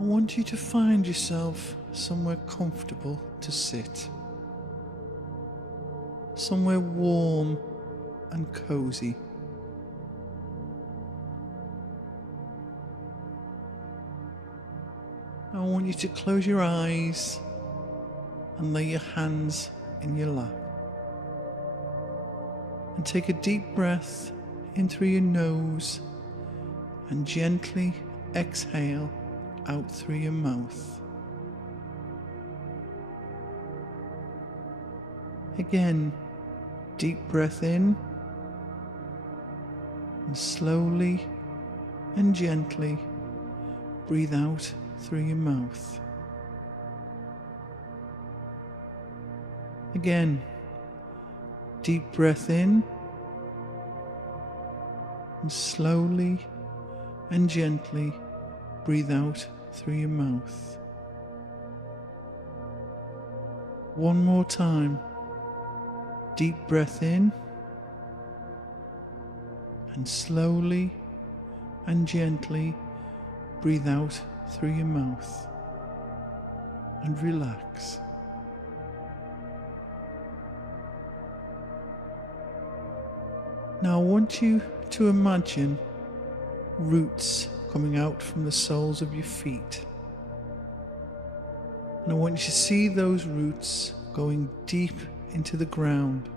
I want you to find yourself somewhere comfortable to sit. Somewhere warm and cozy. I want you to close your eyes and lay your hands in your lap. And take a deep breath in through your nose and gently exhale out through your mouth. Again, deep breath in and slowly and gently breathe out through your mouth. Again, deep breath in and slowly and gently breathe out through your mouth. One more time. Deep breath in and slowly and gently breathe out through your mouth and relax. Now I want you to imagine roots coming out from the soles of your feet. And I want you to see those roots going deep into the ground,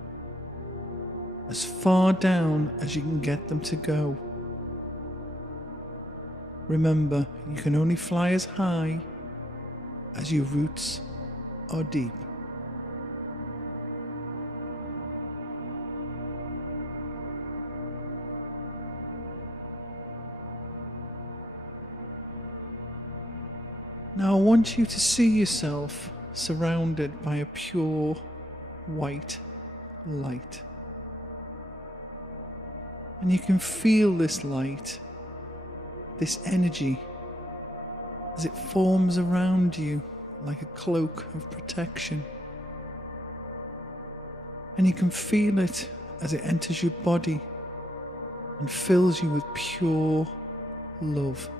as far down as you can get them to go. Remember, you can only fly as high as your roots are deep. Now I want you to see yourself surrounded by a pure white light. And you can feel this light, this energy, as it forms around you like a cloak of protection. And you can feel it as it enters your body and fills you with pure love.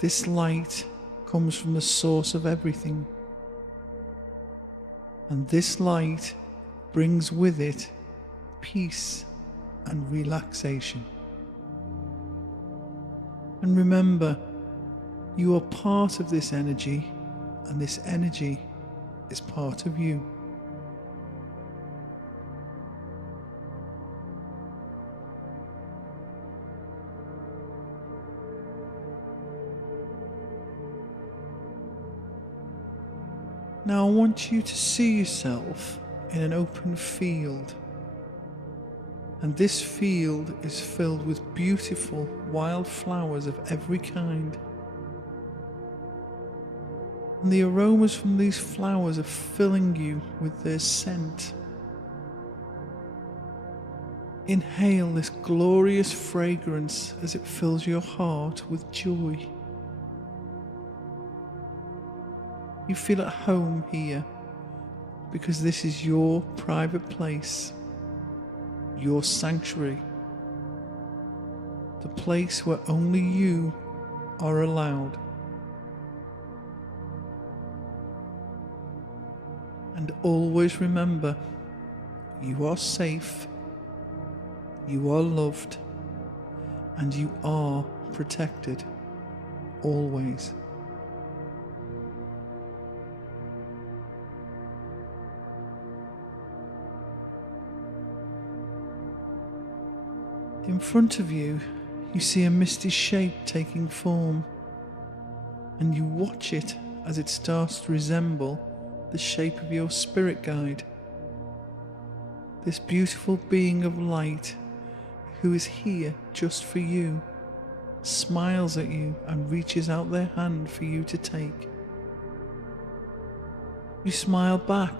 This light comes from the source of everything. And this light brings with it peace and relaxation. And remember, you are part of this energy, and this energy is part of you. Now I want you to see yourself in an open field. And this field is filled with beautiful wild flowers of every kind. And the aromas from these flowers are filling you with their scent. Inhale this glorious fragrance as it fills your heart with joy. You feel at home here because this is your private place, your sanctuary, the place where only you are allowed. And always remember, you are safe, you are loved, and you are protected, always. In front of you, you see a misty shape taking form, and you watch it as it starts to resemble the shape of your spirit guide. This beautiful being of light, who is here just for you, smiles at you and reaches out their hand for you to take. You smile back,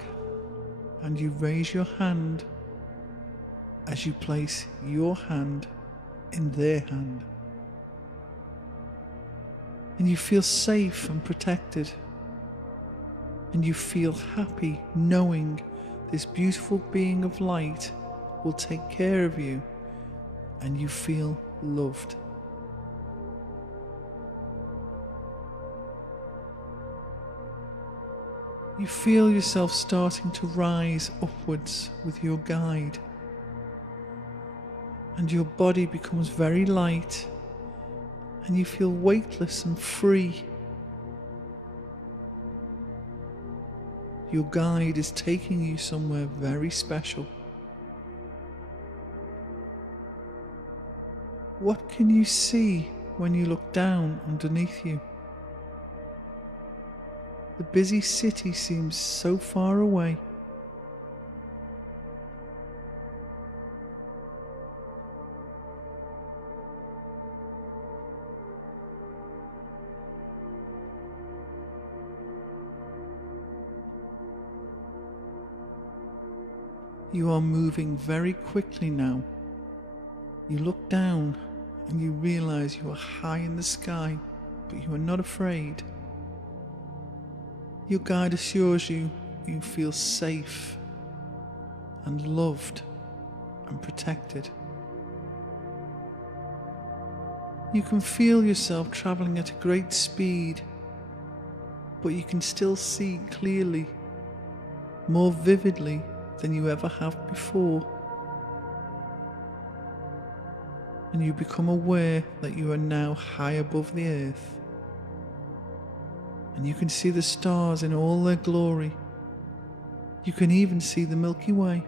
and you raise your hand as you place your hand in their hand. And you feel safe and protected. And you feel happy knowing this beautiful being of light will take care of you, and you feel loved. You feel yourself starting to rise upwards with your guide, and your body becomes very light, and you feel weightless and free. Your guide is taking you somewhere very special. What can you see when you look down underneath you? The busy city seems so far away. You are moving very quickly now. You look down and you realize you are high in the sky, but you are not afraid. Your guide assures you you feel safe and loved and protected. You can feel yourself traveling at a great speed, but you can still see clearly, more vividly than you ever have before. And you become aware that you are now high above the earth. And you can see the stars in all their glory. You can even see the Milky Way.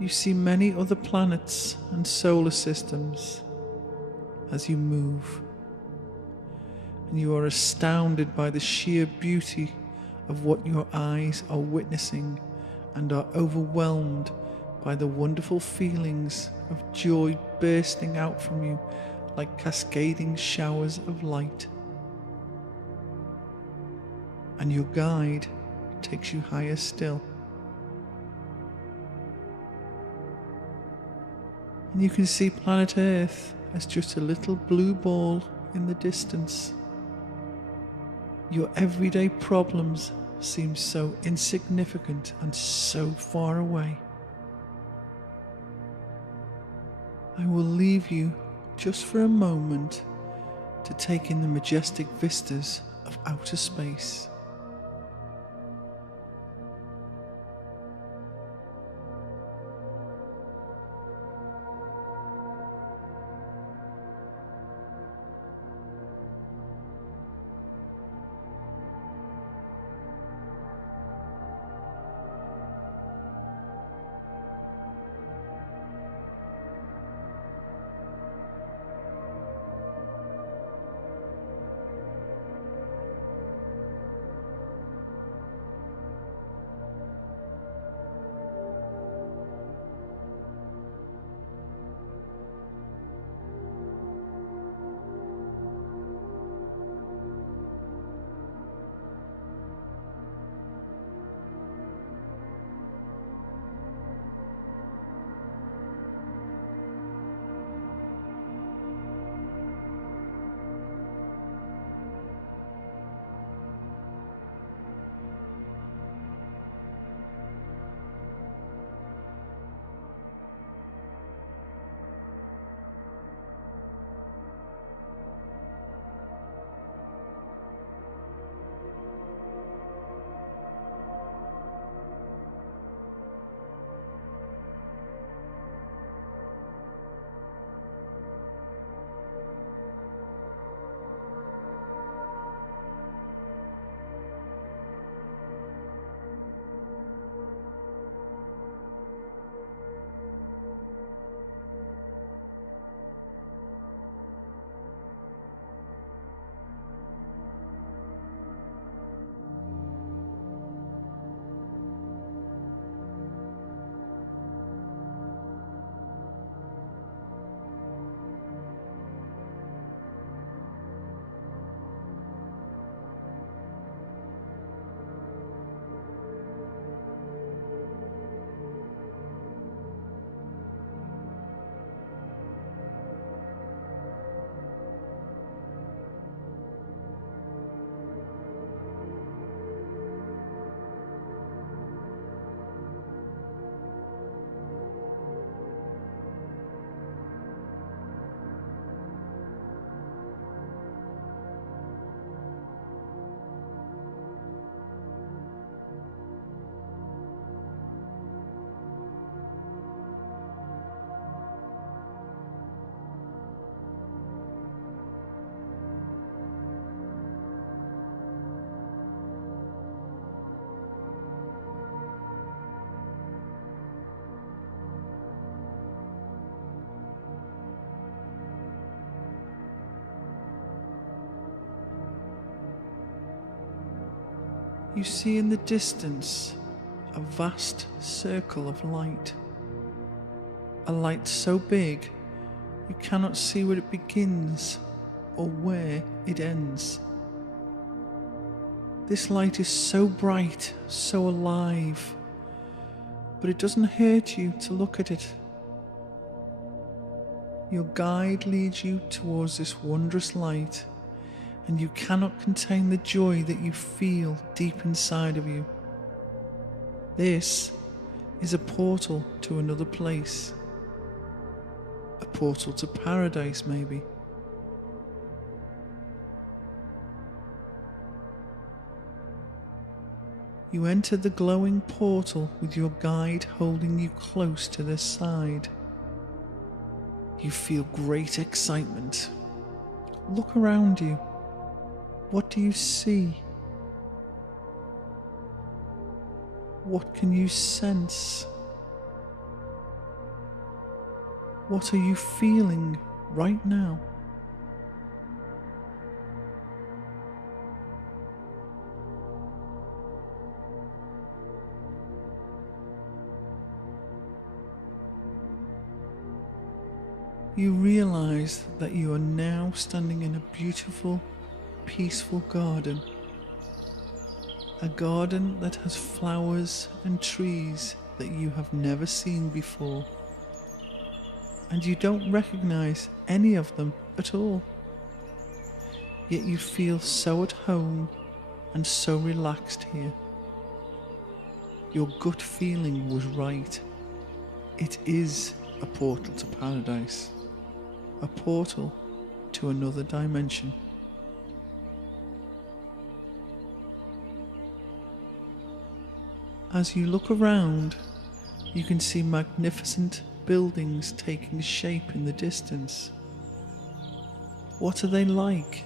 You see many other planets and solar systems as you move. And you are astounded by the sheer beauty of what your eyes are witnessing, and are overwhelmed by the wonderful feelings of joy bursting out from you like cascading showers of light. And your guide takes you higher still. And you can see planet Earth as just a little blue ball in the distance. Your everyday problems seem so insignificant and so far away. I will leave you just for a moment to take in the majestic vistas of outer space. You see in the distance a vast circle of light. A light so big you cannot see where it begins or where it ends. This light is so bright, so alive, but it doesn't hurt you to look at it. Your guide leads you towards this wondrous light, and you cannot contain the joy that you feel deep inside of you. This is a portal to another place. A portal to paradise, maybe. You enter the glowing portal with your guide holding you close to their side. You feel great excitement. Look around you. What do you see? What can you sense? What are you feeling right now? You realize that you are now standing in a beautiful, peaceful garden. A garden that has flowers and trees that you have never seen before. And you don't recognize any of them at all. Yet you feel so at home and so relaxed here. Your gut feeling was right. It is a portal to paradise. A portal to another dimension. As you look around, you can see magnificent buildings taking shape in the distance. What are they like?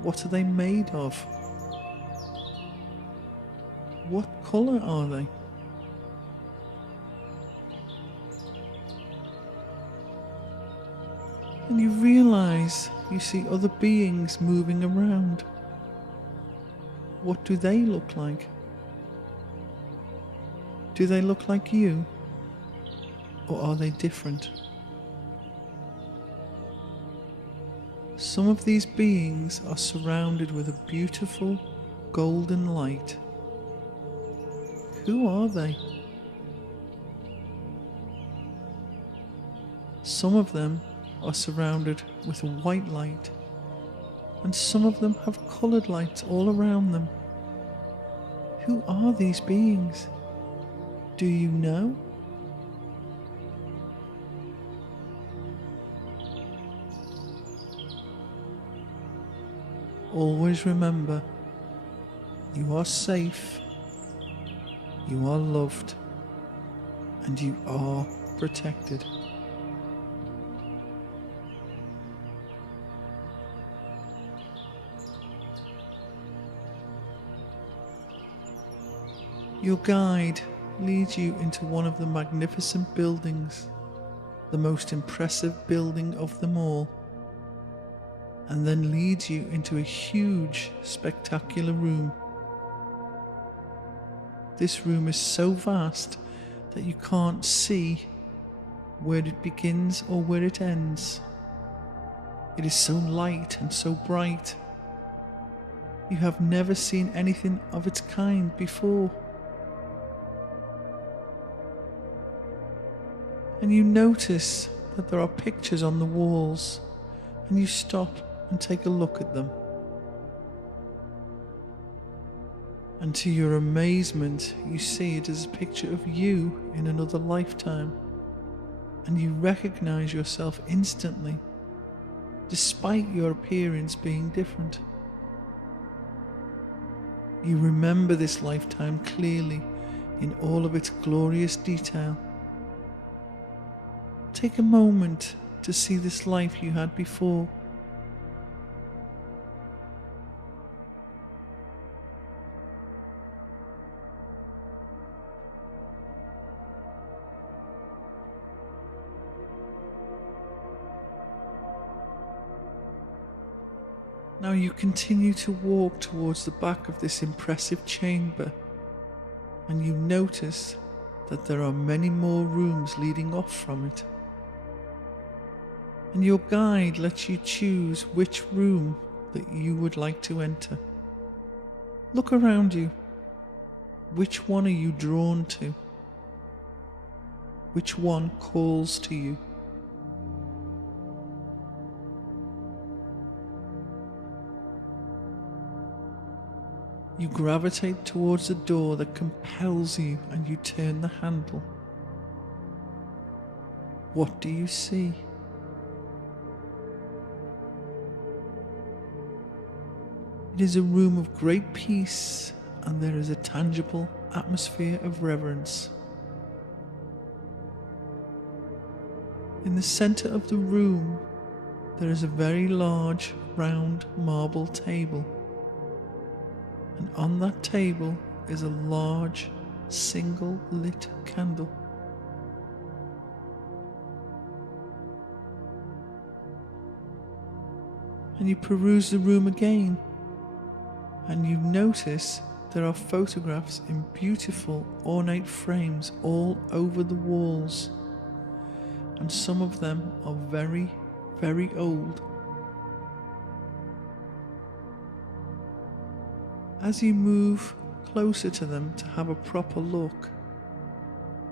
What are they made of? What color are they? And you realize you see other beings moving around. What do they look like? Do they look like you? Or are they different? Some of these beings are surrounded with a beautiful golden light. Who are they? Some of them are surrounded with a white light, and some of them have coloured lights all around them. Who are these beings? Do you know? Always remember, you are safe, you are loved, and you are protected. Your guide leads you into one of the magnificent buildings, the most impressive building of them all, and then leads you into a huge, spectacular room. This room is so vast that you can't see where it begins or where it ends. It is so light and so bright. You have never seen anything of its kind before. And you notice that there are pictures on the walls, and you stop and take a look at them. And to your amazement, you see it as a picture of you in another lifetime, and you recognize yourself instantly, despite your appearance being different. You remember this lifetime clearly in all of its glorious detail. Take a moment to see this life you had before. Now you continue to walk towards the back of this impressive chamber, and you notice that there are many more rooms leading off from it. And your guide lets you choose which room that you would like to enter. Look around you. Which one are you drawn to? Which one calls to you? You gravitate towards the door that compels you and you turn the handle. What do you see? It is a room of great peace, and there is a tangible atmosphere of reverence. In the center of the room, there is a very large round marble table, and on that table is a large single lit candle. And you peruse the room again, and you notice there are photographs in beautiful ornate frames all over the walls, and some of them are very, very old. As you move closer to them to have a proper look,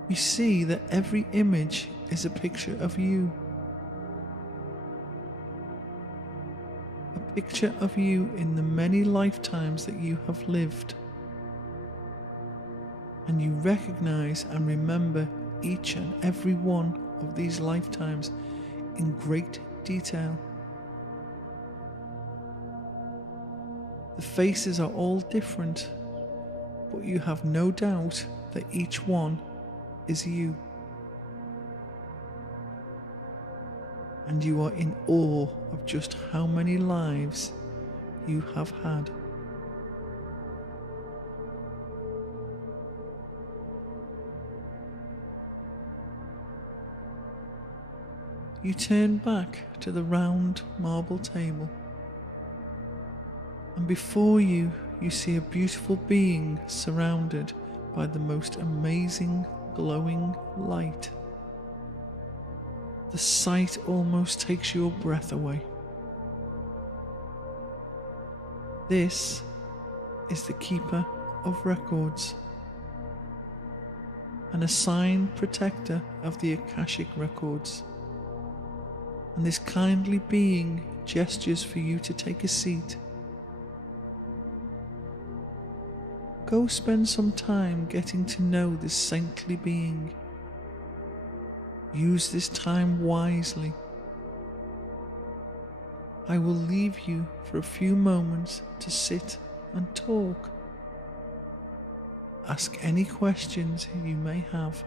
you see that every image is a picture of you. A picture of you in the many lifetimes that you have lived. And you recognize and remember each and every one of these lifetimes in great detail. The faces are all different, but you have no doubt that each one is you. And you are in awe of just how many lives you have had. You turn back to the round marble table, and before you, you see a beautiful being surrounded by the most amazing glowing light. The sight almost takes your breath away. This is the Keeper of Records, an assigned protector of the Akashic Records. And this kindly being gestures for you to take a seat. Go spend some time getting to know this saintly being. Use this time wisely. I will leave you for a few moments to sit and talk. Ask any questions you may have.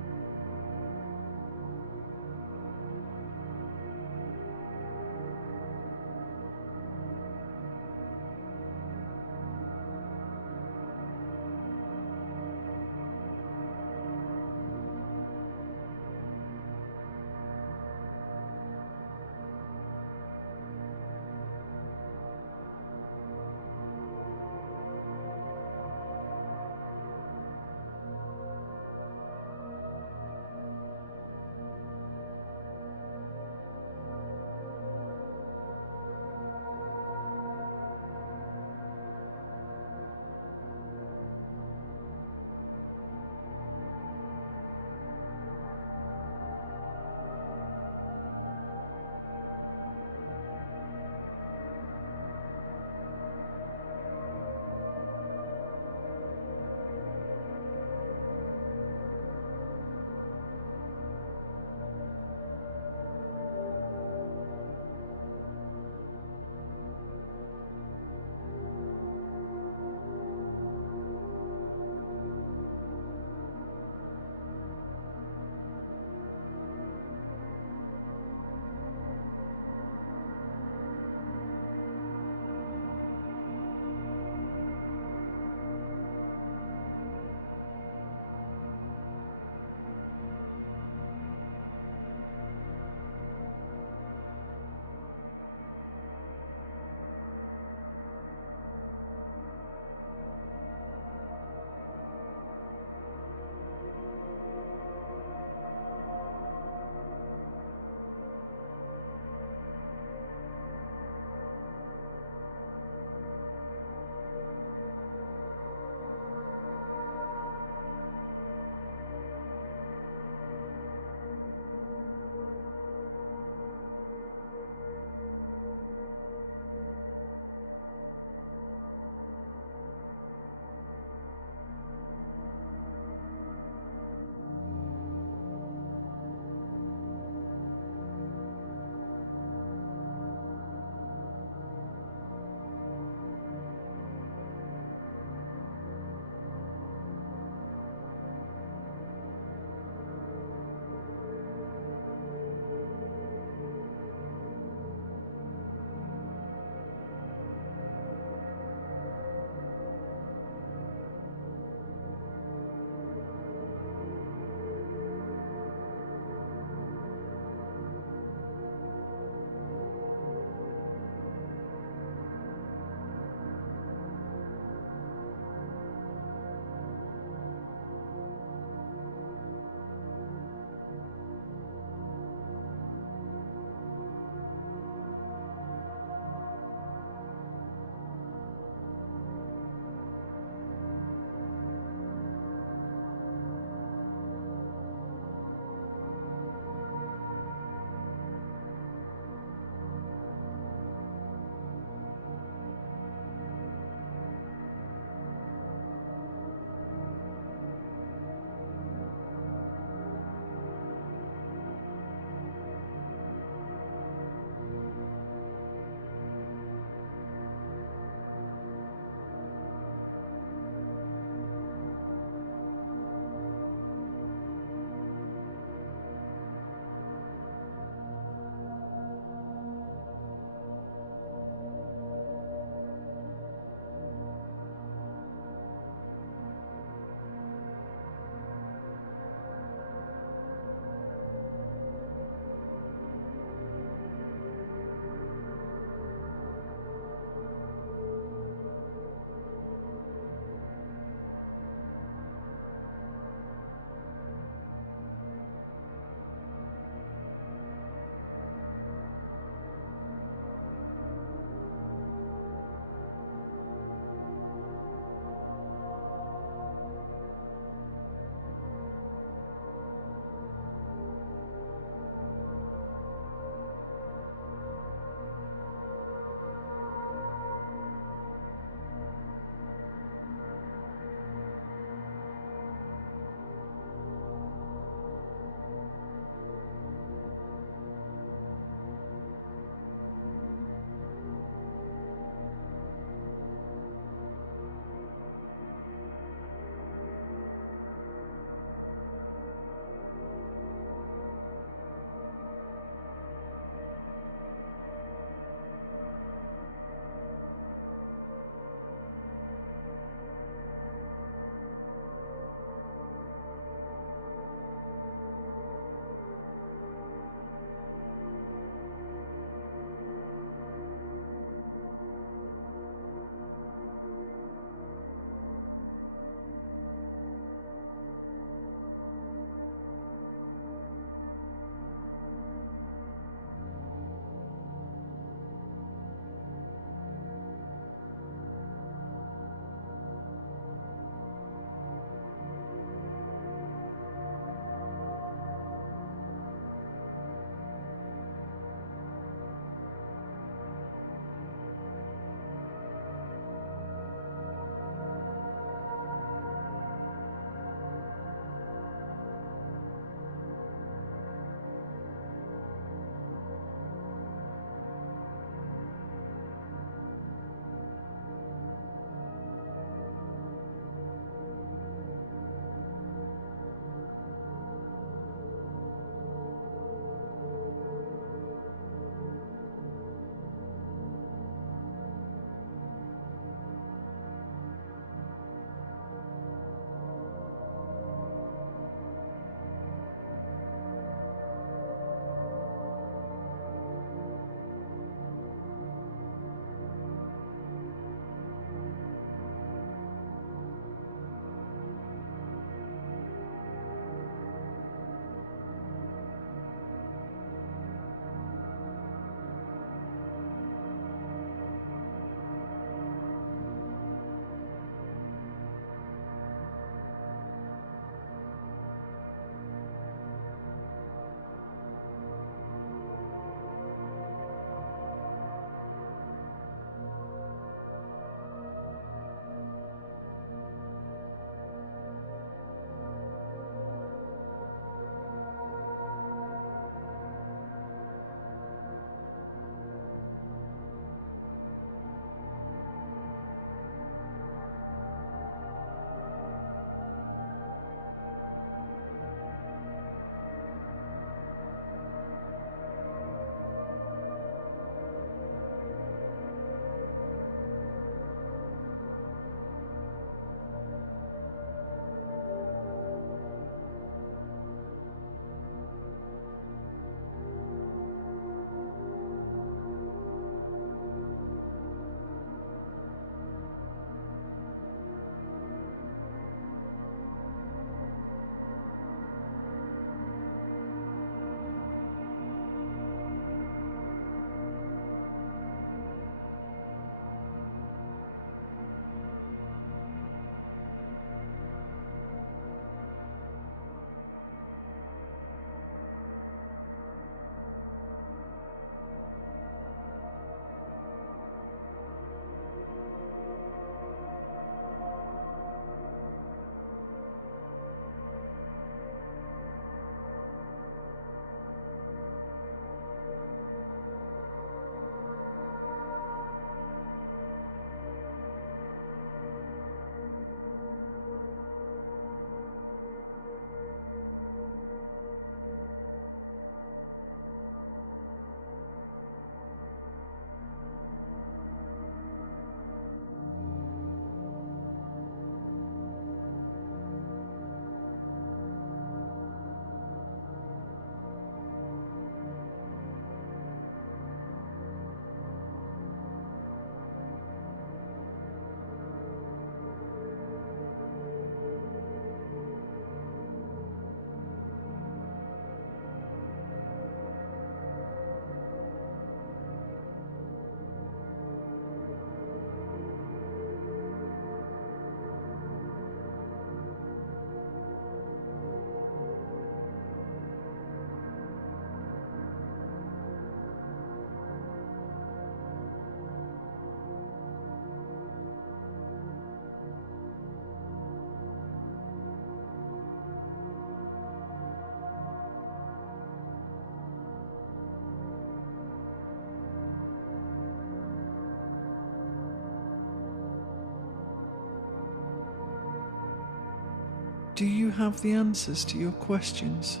do you have the answers to your questions?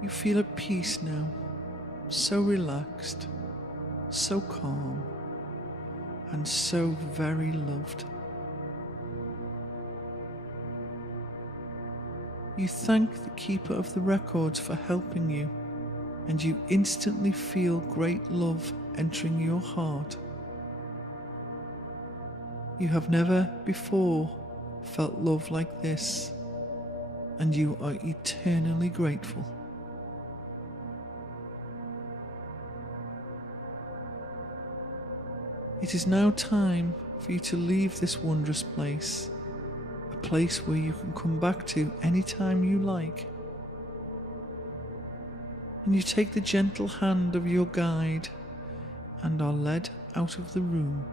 You feel at peace now, so relaxed, so calm, and so very loved. You thank the keeper of the records for helping you, and you instantly feel great love entering your heart. You have never before felt love like this, and you are eternally grateful. It is now time for you to leave this wondrous place, a place where you can come back to any time you like. And you take the gentle hand of your guide and are led out of the room.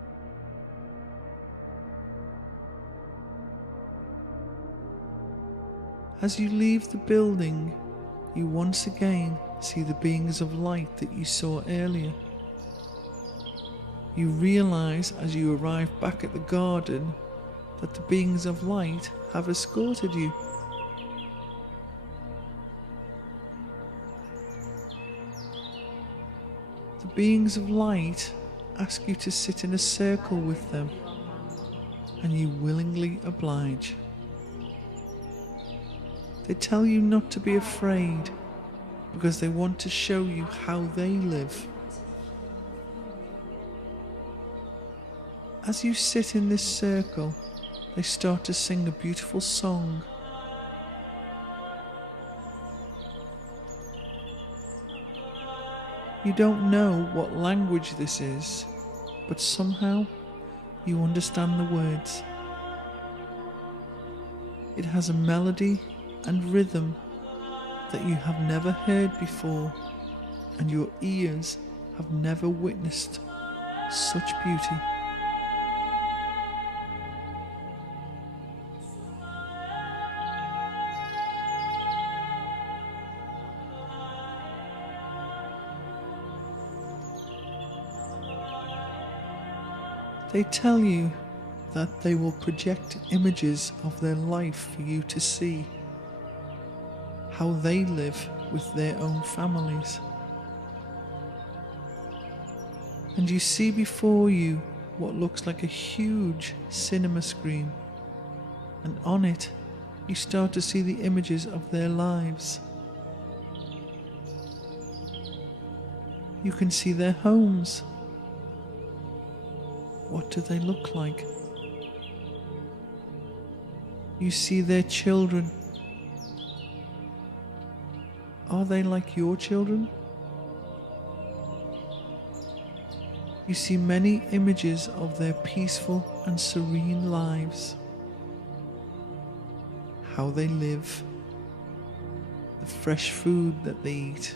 As you leave the building, you once again see the beings of light that you saw earlier. You realize as you arrive back at the garden that the beings of light have escorted you. The beings of light ask you to sit in a circle with them, and you willingly oblige. They tell you not to be afraid because they want to show you how they live. As you sit in this circle, they start to sing a beautiful song. You don't know what language this is, but somehow you understand the words. It has a melody and rhythm that you have never heard before, and your ears have never witnessed such beauty. They tell you that they will project images of their life for you to see, how they live with their own families. And you see before you what looks like a huge cinema screen, and on it you start to see the images of their lives. You can see their homes. What do they look like? You see their children. Are they like your children? You see many images of their peaceful and serene lives, how they live, the fresh food that they eat,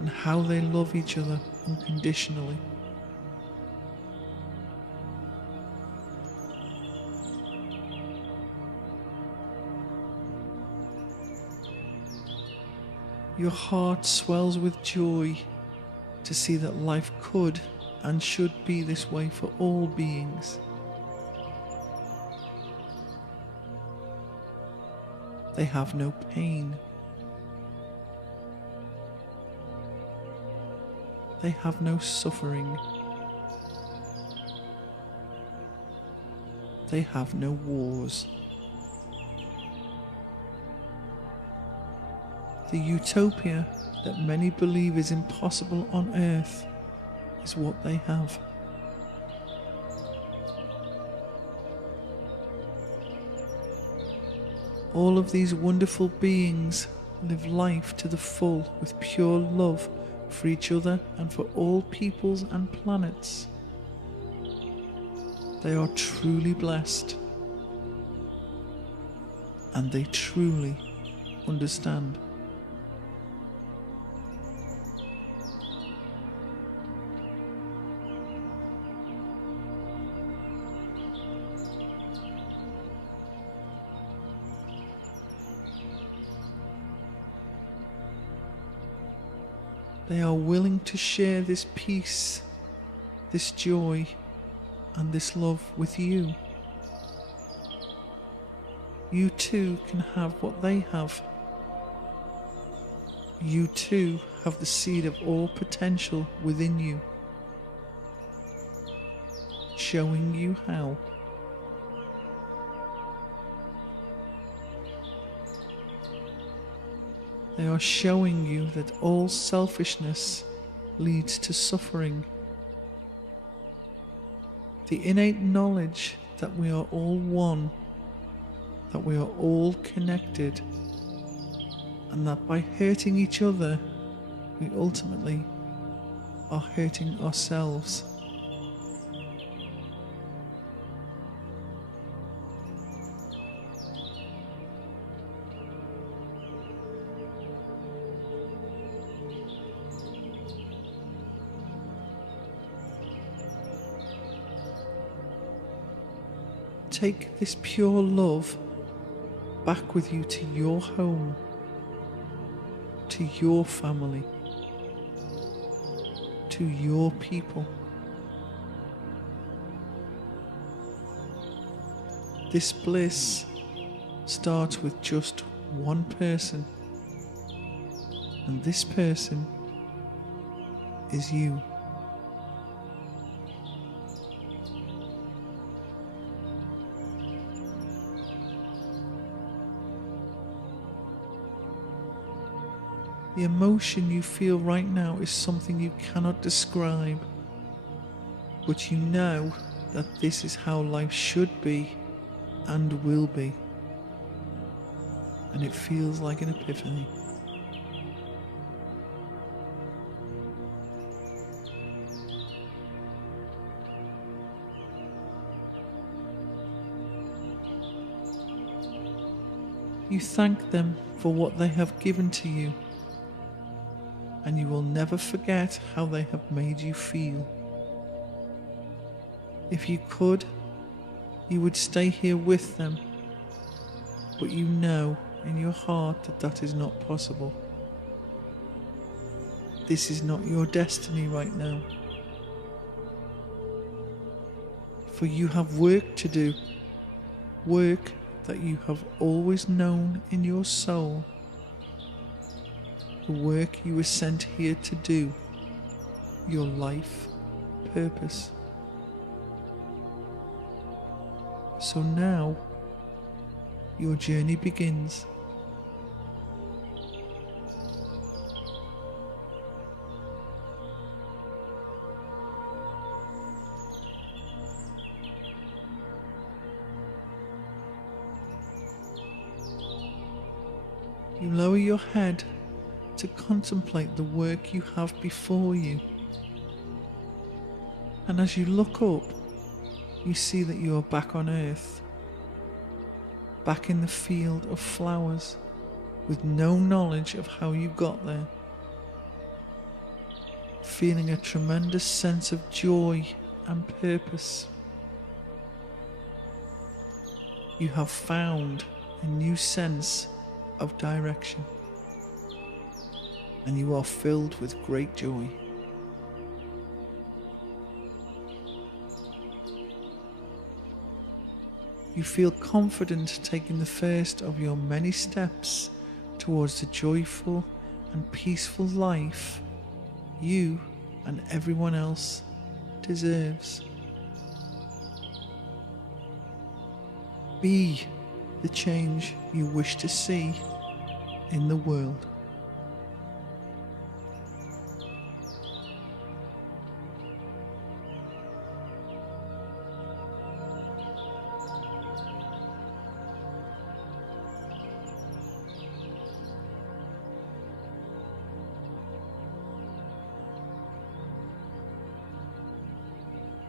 and how they love each other unconditionally. Your heart swells with joy to see that life could and should be this way for all beings. They have no pain. They have no suffering. They have no wars. The utopia that many believe is impossible on earth is what they have. All of these wonderful beings live life to the full with pure love for each other and for all peoples and planets. They are truly blessed, and they truly understand. They are willing to share this peace, this joy, and this love with you. You too can have what they have. You too have the seed of all potential within you, showing you how. They are showing you that all selfishness leads to suffering. The innate knowledge that we are all one, that we are all connected, and that by hurting each other, we ultimately are hurting ourselves. Take this pure love back with you to your home, to your family, to your people. This bliss starts with just one person, and this person is you. The emotion you feel right now is something you cannot describe, but you know that this is how life should be and will be, and it feels like an epiphany. You thank them for what they have given to you, and you will never forget how they have made you feel. If you could, you would stay here with them, but you know in your heart that that is not possible. This is not your destiny right now, for you have work to do, work that you have always known in your soul, the work you were sent here to do, your life purpose. So now, your journey begins. You lower your head to contemplate the work you have before you. And as you look up, you see that you are back on Earth, back in the field of flowers, with no knowledge of how you got there, feeling a tremendous sense of joy and purpose. You have found a new sense of direction, and you are filled with great joy. You feel confident taking the first of your many steps towards the joyful and peaceful life you and everyone else deserves. Be the change you wish to see in the world.